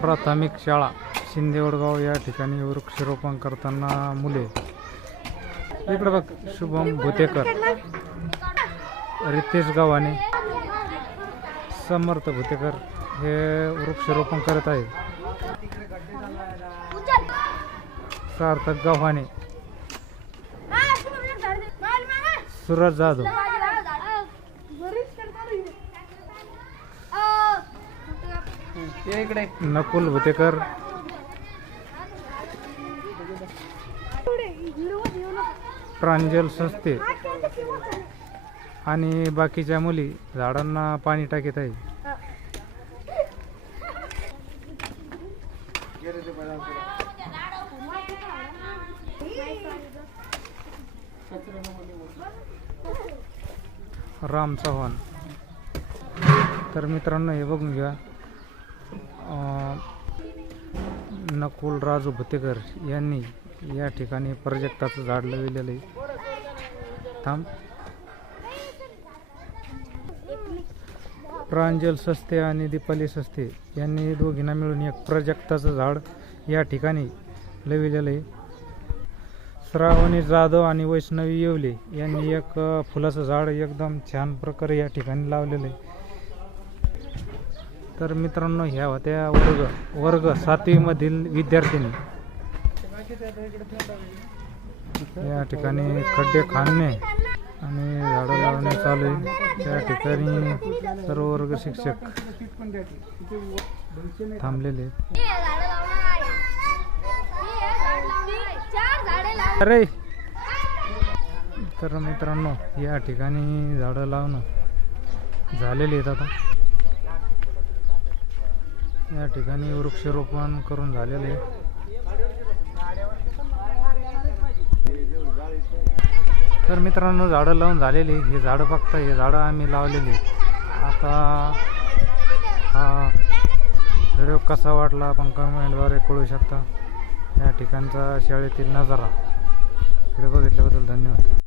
प्राथमिक शाळा शिंदेवडगाव या ठिकाणी वृक्षारोपण करताना मुले. इकडे बघ, शुभम भुतेकर, रितेश गव्हाणे, समर्थ भुतेकर हे वृक्षारोपण करत आहे. सार्थक गव्हाणे, सूरज जाधव, नकुल भुतेकर, प्रांजल संस्थे आणि बाकीच्या मुली झाडांना पाणी टाकत आहे. राम चव्हाण. तर मित्रांनो, हे बघून घ्या, नकुल राजू भुतेकर यांनी या ठिकाणी प्राजक्ताचं झाड लावलेलं आहे. थांब. प्रांजल सस्ते आणि दीपाली सस्ते यांनी दोघींना मिळून एक प्राजक्ताचं झाड या ठिकाणी लावलेलं आहे. श्रावणी जाधव आणि वैष्णवी येवले यांनी एक फुलाचं झाड एकदम छान प्रकारे या ठिकाणी लावलेलं आहे. तर मित्रांनो, ह्या होत्या वर्ग 7वी मधील विद्यार्थिनी. या ठिकाणी खड्डे खाणणे आणि झाडं लावणे चालू आहे. त्या ठिकाणी सर्व वर्ग शिक्षक थांबलेले. अरे, तर मित्रांनो, या ठिकाणी झाडं लावणं झालेली आहेत. आता या ठिकाणी वृक्षारोपण करून झालेले. तर मित्रांनो, झाडं लावून झालेली. हे झाडं बघता, हे झाडं आम्ही लावलेली. आता हा व्हिडिओ कसा वाटला आपण कमेंटद्वारे कळू शकता. या ठिकाणचा शाळेतील नजारा व्हिडिओ बघितल्याबद्दल धन्यवाद.